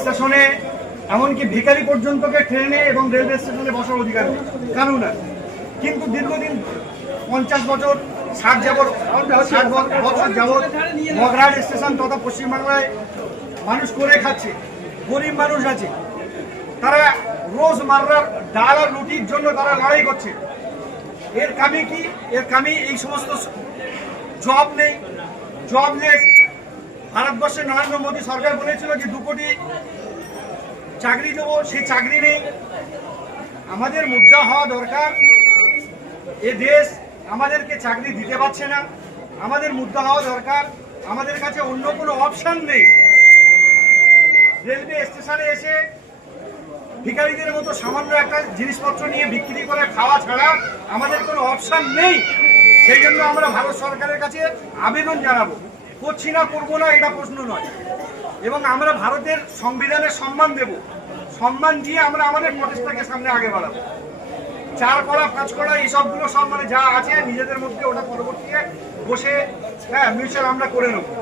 স্টেশনে এমনকি ভিখারি পর্যন্তকে ট্রেনে এবং রেলওয়ে স্টেশনে বসার অধিকার নেই, কারণ না। কিন্তু দীর্ঘদিন 50 বছর 60 বছর যাবৎ মগরাহাট স্টেশন তথা পশ্চিমবাংলায় মানুষ করে খাচ্ছে। গরিব মানুষ আছে, তারা রোজ মার্রার ডাল আর রুটির জন্য তারা লড়াই করছে। এর কামে কি? এর কামে এই সমস্ত জব নেই, জবলেস। ভারতবর্ষে নরেন্দ্র মোদী সরকার বলেছিল যে 2 কোটি চাকরি দেবো, সেই চাকরি নেই। আমাদের মুদ্রা হওয়া দরকার। এ দেশ আমাদেরকে চাকরি দিতে পারছে না, আমাদের মুদ্রা হওয়া দরকার। আমাদের কাছে অন্য কোনো অপশন নেই। রেলওয়ে স্টেশনে এসে ভিখারিদের মতো সামান্য একটা জিনিসপত্র নিয়ে বিক্রি করে খাওয়া ছাড়া আমাদের কোনো অপশন নেই। সেই জন্য আমরা ভারত সরকারের কাছে আবেদন জানাবো। করছি না, করবো না, এটা প্রশ্ন নয়। এবং আমরা ভারতের সংবিধানের সম্মান দেব, সম্মান দিয়ে আমরা আমাদের প্রচেষ্টাকে সামনে আগে বাড়াবো। 4 কড়া 5 কড়া এইসবগুলো সব যা আছে নিজেদের মধ্যে ওটা পরবর্তীতে বসে মিউচুয়াল আমরা করে নেবো।